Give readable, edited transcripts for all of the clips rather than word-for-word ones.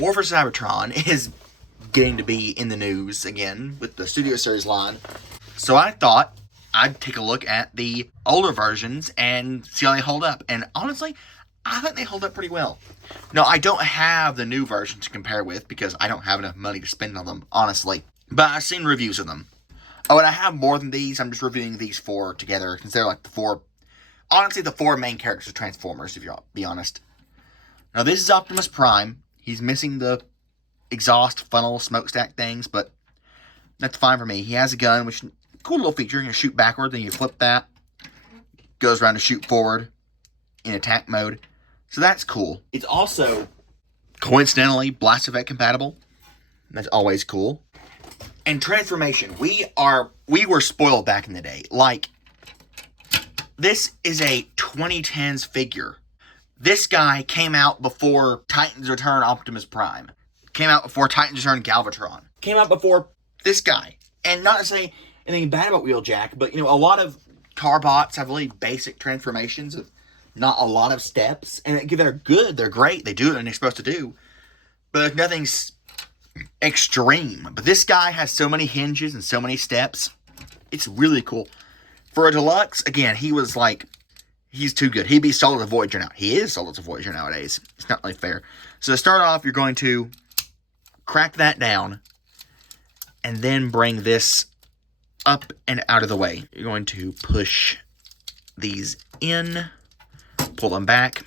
War for Cybertron is getting to be in the news again with the Studio Series line. So I thought I'd take a look at the older versions and see how they hold up. And honestly, I think they hold up pretty well. No, I don't have the new version to compare with because I don't have enough money to spend on them, honestly. But I've seen reviews of them. Oh, and I have more than these. I'm just reviewing these four together because they're like the four main characters of Transformers, if you'll be honest. Now, this is Optimus Prime. He's missing the exhaust funnel smokestack things, but that's fine for me. He has a gun, which is a cool little feature. You can shoot backward, then you flip that. Goes around to shoot forward in attack mode. So that's cool. It's also, coincidentally, blast effect compatible. That's always cool. And transformation. We were spoiled back in the day. Like, this is a 2010s figure. This guy came out before Titans Return Optimus Prime. Came out before Titans Return Galvatron. Came out before this guy. And not to say anything bad about Wheeljack, but, a lot of car bots have really basic transformations of not a lot of steps. And they're good, they're great, they do what they're supposed to do. But nothing's extreme. But this guy has so many hinges and so many steps. It's really cool. For a deluxe, again, he's too good. He'd be sold as a Voyager now. He is sold as a Voyager nowadays. It's not really fair. So to start off, you're going to crack that down and then bring this up and out of the way. You're going to push these in, pull them back.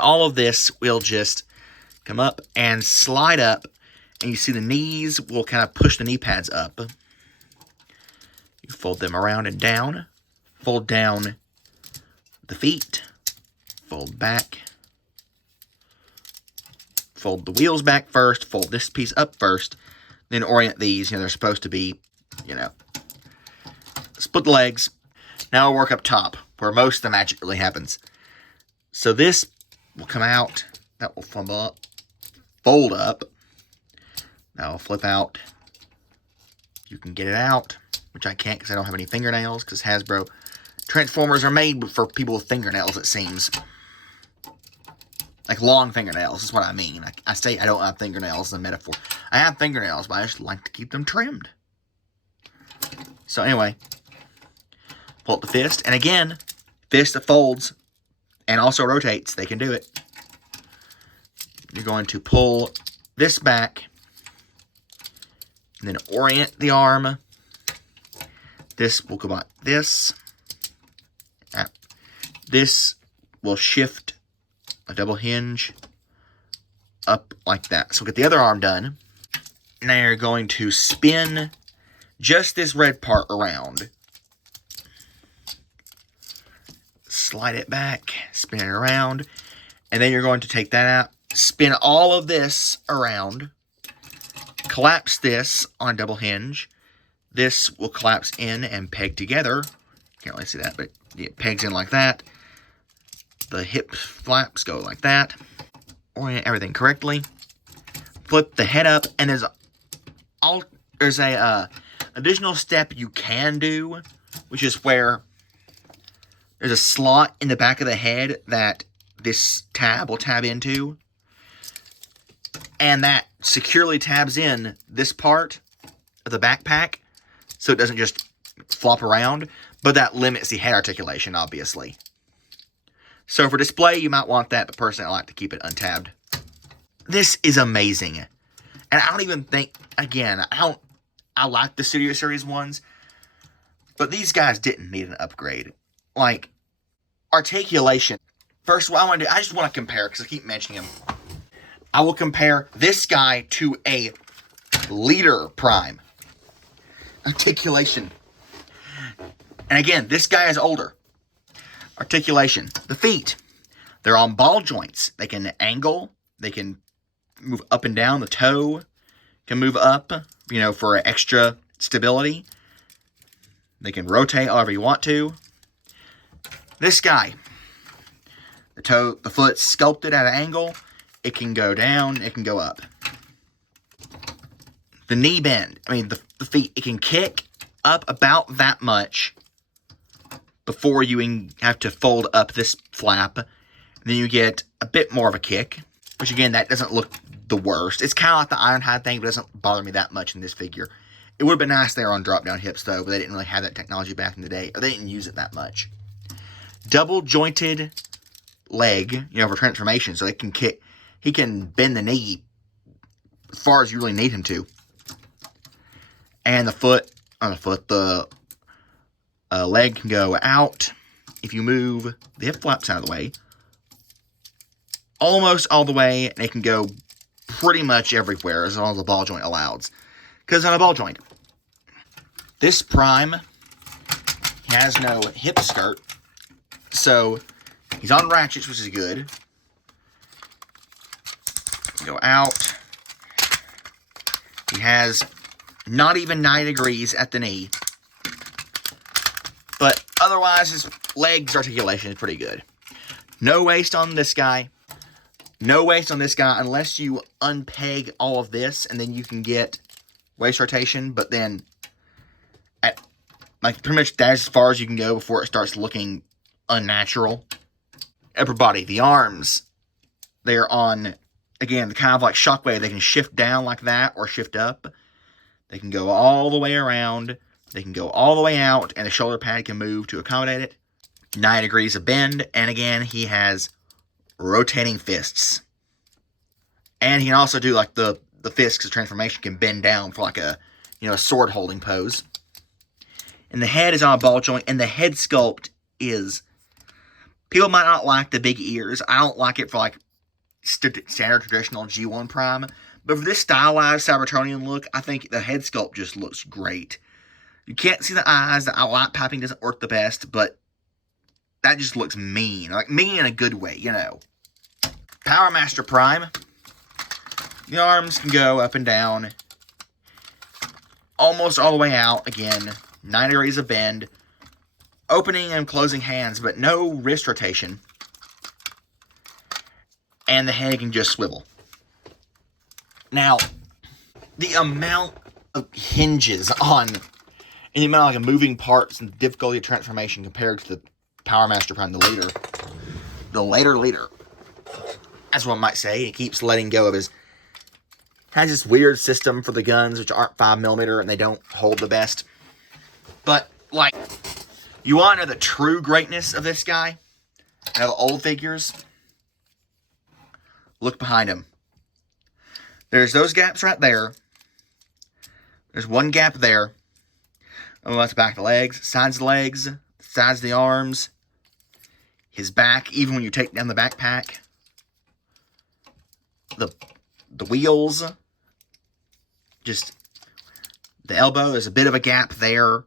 All of this will just come up and slide up, and you see the knees will kind of push the knee pads up. You fold them around and down. Fold down the feet. Fold back. Fold the wheels back first. Fold this piece up first. Then orient these. They're supposed to be, split the legs. Now we'll work up top, where most of the magic really happens. So this will come out. That will fold up. That will flip out. You can get it out, which I can't because I don't have any fingernails, because Hasbro Transformers are made for people with fingernails, it seems. Like long fingernails, is what I mean. I say I don't have fingernails as a metaphor. I have fingernails, but I just like to keep them trimmed. So anyway, pull up the fist. And again, fist that folds and also rotates. They can do it. You're going to pull this back and then orient the arm. This will go like this. This will shift a double hinge up like that. So get the other arm done. Now you're going to spin just this red part around. Slide it back, spin it around, and then you're going to take that out, spin all of this around, collapse this on a double hinge. This will collapse in and peg together. Can't really see that, but it pegs in like that. The hip flaps go like that. Orient everything correctly. Flip the head up, and there's a additional step you can do, which is where there's a slot in the back of the head that this tab will tab into, and that securely tabs in this part of the backpack, so it doesn't just flop around, but that limits the head articulation, obviously. So for display, you might want that, but personally, I like to keep it untabbed. This is amazing. And I don't even think, again, I like the Studio Series ones, but these guys didn't need an upgrade. Like, articulation. First of all, I just want to compare, because I keep mentioning him. I will compare this guy to a Leader Prime. Articulation. And again, this guy is older. Articulation. The feet. They're on ball joints. They can angle. They can move up and down. The toe can move up, for extra stability. They can rotate however you want to. This guy. The foot's sculpted at an angle. It can go down. It can go up. The knee bend. The feet. It can kick up about that much before you have to fold up this flap. Then you get a bit more of a kick. Which again, that doesn't look the worst. It's kind of like the Ironhide thing, but it doesn't bother me that much in this figure. It would have been nice there on drop-down hips, though, but they didn't really have that technology back in the day, or they didn't use it that much. Double-jointed leg, for transformation, so he can bend the knee as far as you really need him to. And the leg can go out if you move the hip flaps out of the way. Almost all the way, and it can go pretty much everywhere as long as the ball joint allows. Because it's not a ball joint. This Prime has no hip skirt, so he's on ratchets, which is good. Go out. He has not even 90 degrees at the knee. But otherwise, his legs articulation is pretty good. No waist on this guy. No waist on this guy unless you unpeg all of this, and then you can get waist rotation. But then, pretty much that's as far as you can go before it starts looking unnatural. Upper body, the arms, they're on, again, the kind of like Shockwave. They can shift down like that or shift up. They can go all the way around. They can go all the way out, and the shoulder pad can move to accommodate it. 90 degrees of bend, and again, he has rotating fists. And he can also do like the fist, because transformation can bend down for like a sword holding pose. And the head is on a ball joint, and the head sculpt is, people might not like the big ears. I don't like it for like standard traditional G1 Prime, but for this stylized Cybertronian look, I think the head sculpt just looks great. You can't see the eyes. The light piping doesn't work the best, but that just looks mean. Like, mean in a good way, Power Master Prime. The arms can go up and down. Almost all the way out. Again, 90 degrees of bend. Opening and closing hands, but no wrist rotation. And the head can just swivel. Now, the amount of hinges on, and the amount of moving parts and the difficulty of transformation compared to the Power Master Prime, the later leader, as one might say. He keeps letting go of has this weird system for the guns, which aren't 5mm, and they don't hold the best. But, you want to know the true greatness of this guy? Out of the old figures? Look behind him. There's those gaps right there. There's one gap there. Oh, that's the back of the legs, sides of the legs, sides of the arms, his back, even when you take down the backpack, the wheels, just the elbow, there's a bit of a gap there,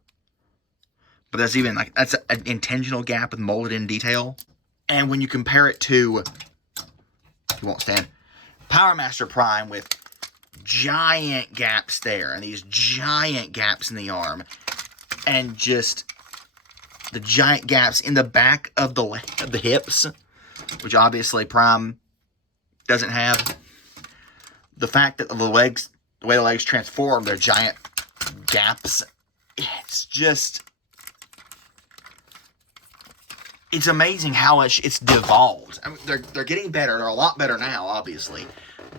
but that's an intentional gap with molded in detail. And when you compare it to, you won't stand, Power Master Prime with giant gaps there, and these giant gaps in the arm, and just the giant gaps in the back of the hips, which obviously Prime doesn't have. The fact that the way the legs transform, they're giant gaps. It's amazing how much it's devolved. I mean, they're getting better. They're a lot better now, obviously.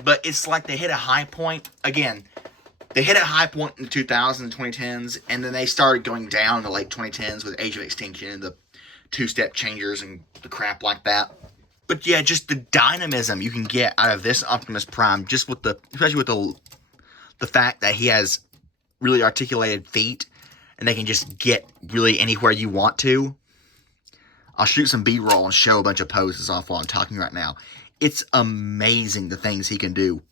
But it's like they hit a high point. Again, they hit a high point in the 2000s and 2010s, and then they started going down in the late 2010s with Age of Extinction and the two-step changers and the crap like that. But yeah, just the dynamism you can get out of this Optimus Prime, just with especially with the fact that he has really articulated feet, and they can just get really anywhere you want to. I'll shoot some B-roll and show a bunch of poses off while I'm talking right now. It's amazing the things he can do.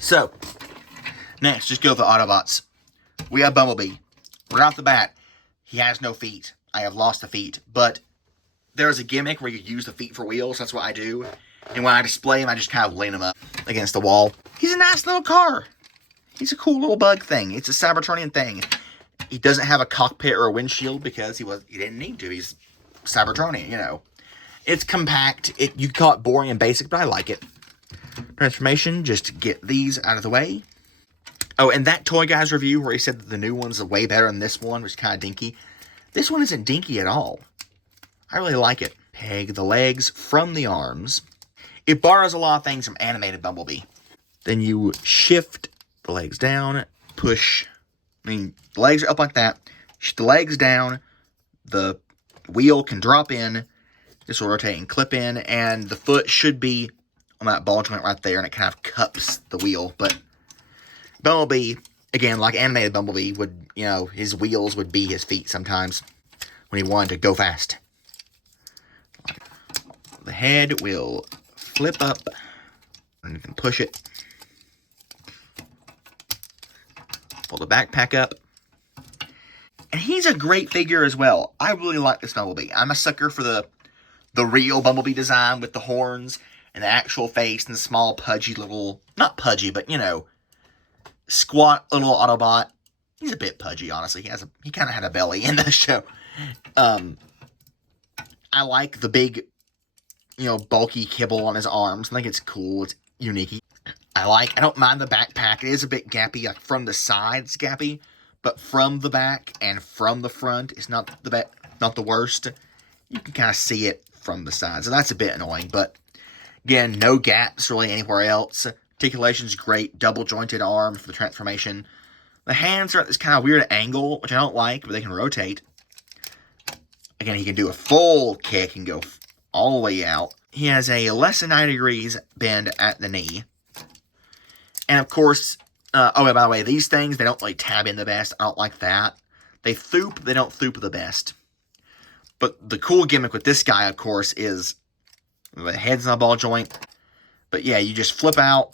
So, next, just go with the Autobots. We have Bumblebee. Right off the bat, he has no feet. I have lost the feet, but there's a gimmick where you use the feet for wheels. That's what I do. And when I display him, I just kind of lean him up against the wall. He's a nice little car. He's a cool little bug thing. It's a Cybertronian thing. He doesn't have a cockpit or a windshield because he didn't need to. He's Cybertronian, you know. It's compact. You call it boring and basic, but I like it. Transformation, just get these out of the way. Oh, and that Toy Guys review where he said that the new one's way better than this one, which is kind of dinky. This one isn't dinky at all. I really like it. Peg the legs from the arms. It borrows a lot of things from animated Bumblebee. Then you shift the legs down, push. The legs are up like that. Shift the legs down. The wheel can drop in. This will rotate and clip in. And the foot should be on that ball joint right there. And it kind of cups the wheel. But Bumblebee, again, like animated Bumblebee, would, you know, his wheels would be his feet sometimes when he wanted to go fast. The head will flip up, and you can push it. Pull the backpack up. And he's a great figure as well. I really like this Bumblebee. I'm a sucker for the real Bumblebee design with the horns and the actual face and the small pudgy little, not pudgy, but, you know, squat little Autobot. He's a bit pudgy, honestly. He kind of had a belly in the show. I like the big, you know, bulky kibble on his arms. I think it's cool. It's unique. I don't mind the backpack. It is a bit gappy. Like from the sides, gappy. But from the back and from the front, it's not the worst. You can kind of see it from the sides. So that's a bit annoying. But again, no gaps really anywhere else. Articulation's great. Double jointed arm for the transformation. The hands are at this kind of weird angle, which I don't like, but they can rotate. Again, he can do a full kick and go all the way out. He has a less than 90 degrees bend at the knee. And of course, oh, and by the way, these things, they don't really tab in the best. I don't like that. They thoop, they don't thoop the best. But the cool gimmick with this guy, of course, is the head's on a ball joint. But yeah, you just flip out.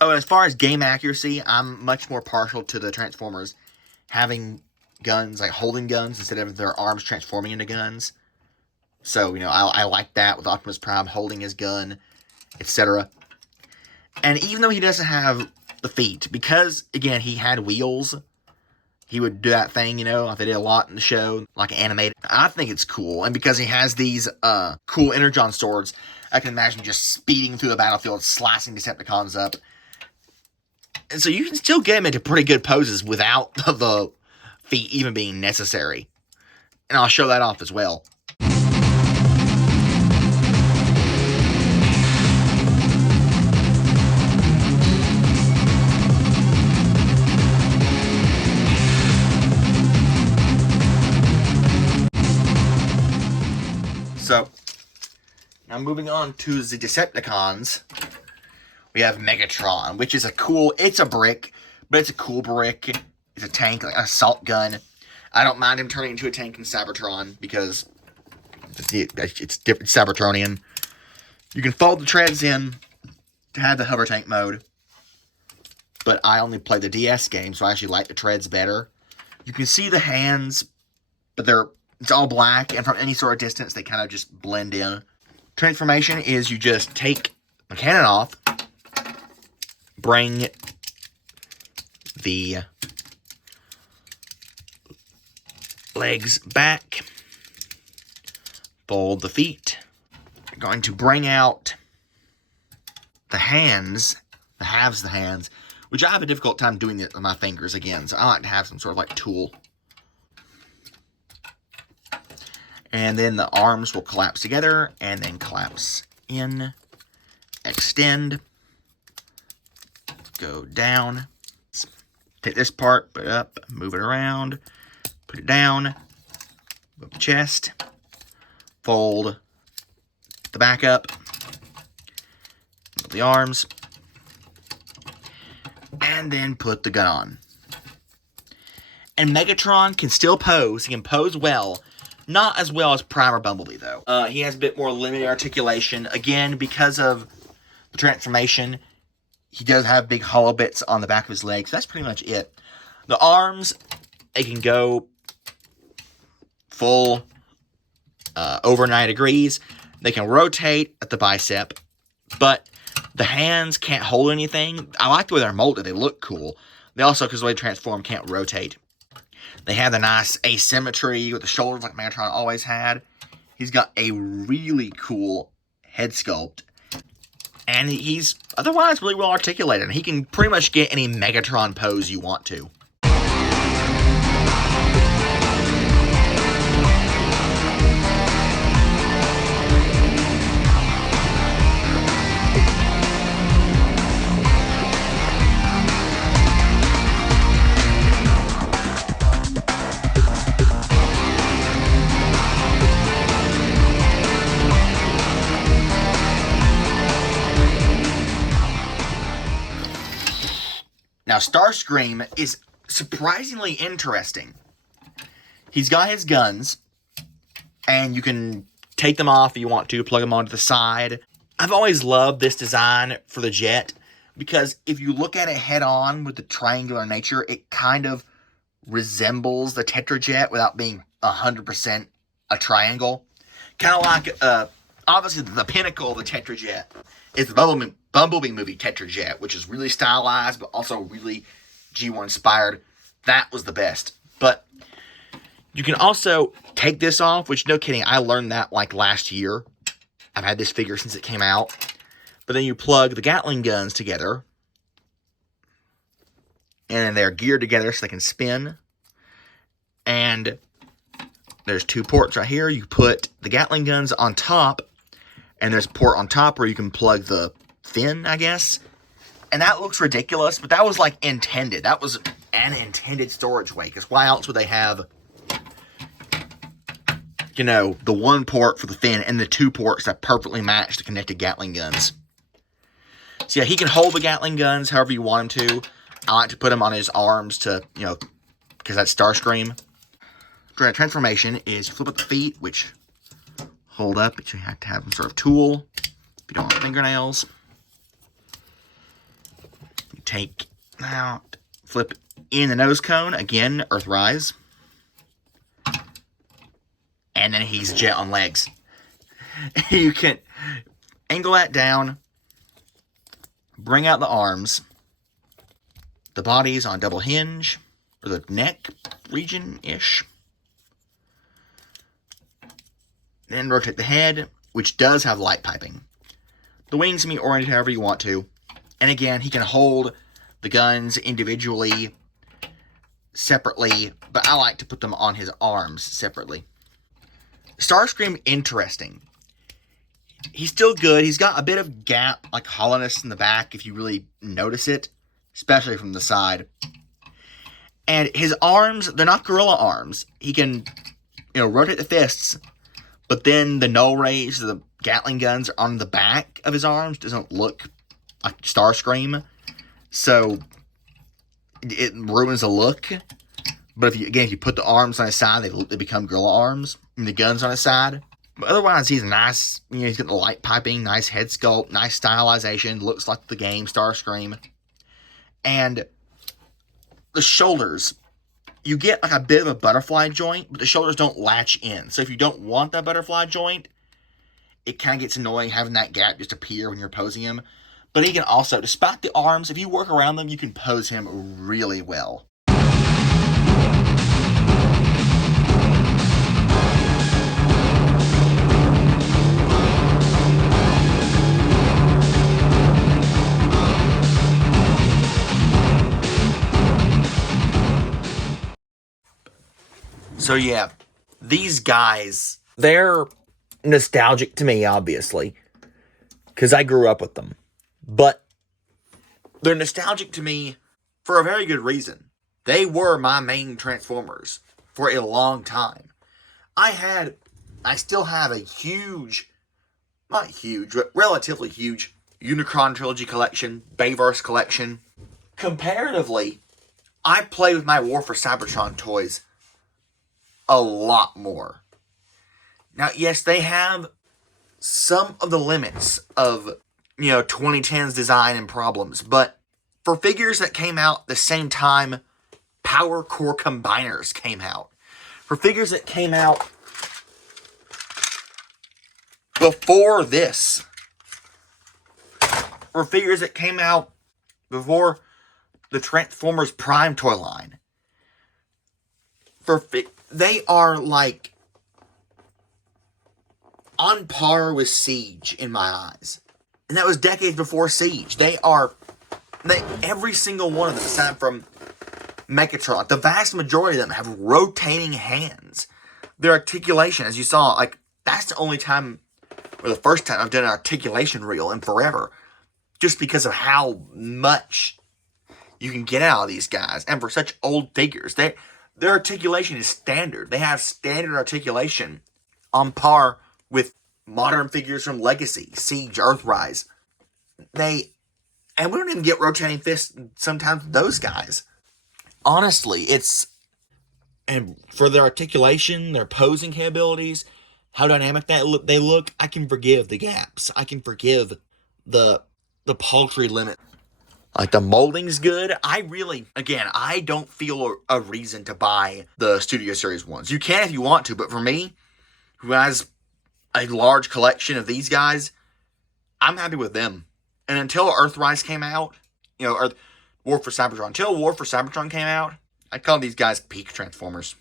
Oh, and as far as game accuracy, I'm much more partial to the Transformers having guns, like holding guns, instead of their arms transforming into guns. So, you know, I like that with Optimus Prime holding his gun, etc. And even though he doesn't have the feet, because, again, he had wheels, he would do that thing, you know, like they did a lot in the show, like animated. I think it's cool. And because he has these cool Energon swords, I can imagine just speeding through the battlefield, slicing Decepticons up. And so you can still get him into pretty good poses without the feet even being necessary. And I'll show that off as well. So, now moving on to the Decepticons. We have Megatron, which is it's a brick, but it's a cool brick. It's a tank, like an assault gun. I don't mind him turning into a tank in Cybertron, because it's different Cybertronian. You can fold the treads in to have the hover tank mode, but I only play the DS game, so I actually like the treads better. You can see the hands, but it's all black, and from any sort of distance, they kind of just blend in. Transformation is you just take the cannon off, bring the legs back, fold the feet. You're going to bring out the hands, the halves of the hands, which I have a difficult time doing it with my fingers again, so I like to have some sort of like tool. And then the arms will collapse together, and then collapse in, extend, go down, take this part, put it up, move it around, put it down, move the chest, fold the back up, move the arms, and then put the gun on. And Megatron can still pose. He can pose well. Not as well as Prime or Bumblebee, though. He has a bit more limited articulation. Again, because of the transformation, he does have big hollow bits on the back of his legs. That's pretty much it. The arms, they can go full over 90 degrees. They can rotate at the bicep, but the hands can't hold anything. I like the way they're molded. They look cool. They also, because the way they transform, can't rotate. They have the nice asymmetry with the shoulders like Megatron always had. He's got a really cool head sculpt. And he's otherwise really well articulated. He can pretty much get any Megatron pose you want to. Now, Starscream is surprisingly interesting. He's got his guns, and you can take them off if you want to, plug them onto the side. I've always loved this design for the jet, because if you look at it head-on with the triangular nature, it kind of resembles the Tetrajet without being 100% a triangle. Kind of like, obviously, the pinnacle of the Tetrajet is the Bumblebee movie Tetrajet, which is really stylized, but also really G1 inspired. That was the best. But you can also take this off, which, no kidding, I learned that like last year. I've had this figure since it came out. But then you plug the Gatling guns together, and they're geared together so they can spin. And there's two ports right here. You put the Gatling guns on top, and there's a port on top where you can plug the fin, I guess. And that looks ridiculous, but that was like intended. That was an intended storage way, because why else would they have, you know, the one port for the fin and the two ports that perfectly match the connected Gatling guns? So yeah, he can hold the Gatling guns however you want him to. I like to put him on his arms to, you know, because that's Starscream. Transformation is flip up the feet, which hold up, but you have to have some sort of tool if you don't want fingernails. You take out, flip in the nose cone, again, Earthrise. And then he's jet on legs. You can angle that down, bring out the arms. The body's on double hinge, or the neck region-ish. Then rotate the head, which does have light piping. The wings can be oriented however you want to. And again, he can hold the guns individually, separately, but I like to put them on his arms separately. Starscream, interesting. He's still good. He's got a bit of gap, like hollowness in the back, if you really notice it, especially from the side. And his arms, they're not gorilla arms. He can, you know, rotate the fists, but then the null rays, the Gatling guns are on the back of his arms. Doesn't look like Starscream. So it ruins the look. But if you put the arms on his side, they become gorilla arms. And the guns on his side. But otherwise, he's nice. You know, he's got the light piping, nice head sculpt, nice stylization. Looks like the game, Starscream. And the shoulders, you get like a bit of a butterfly joint, but the shoulders don't latch in. So if you don't want that butterfly joint, it kind of gets annoying having that gap just appear when you're posing him. But he can also, despite the arms, if you work around them, you can pose him really well. So yeah, these guys, they're nostalgic to me, obviously, because I grew up with them. But they're nostalgic to me for a very good reason. They were my main Transformers for a long time. I still have a huge, not huge, but relatively huge Unicron Trilogy collection, Bayverse collection. Comparatively, I play with my War for Cybertron toys a lot more. Now, yes, they have some of the limits of, 2010's design and problems, but for figures that came out the same time Power Core Combiners came out, for figures that came out before this, for figures that came out before the Transformers Prime toy line, They are like on par with Siege in my eyes. And that was decades before Siege. Every single one of them, aside from Megatron, the vast majority of them have rotating hands. Their articulation, as you saw, like, that's the only time, or the first time I've done an articulation reel in forever. Just because of how much you can get out of these guys. And for such old figures, their articulation is standard. They have standard articulation on par with modern figures from Legacy, Siege, Earthrise. And we don't even get rotating fists sometimes with those guys. Honestly, and for their articulation, their posing capabilities, how dynamic they look, I can forgive the gaps. I can forgive the paltry limit. Like, the molding's good. I don't feel a reason to buy the Studio Series ones. You can if you want to, but for me, who has a large collection of these guys, I'm happy with them. And until Earthrise came out, or War for Cybertron, until War for Cybertron came out, I'd call these guys peak Transformers.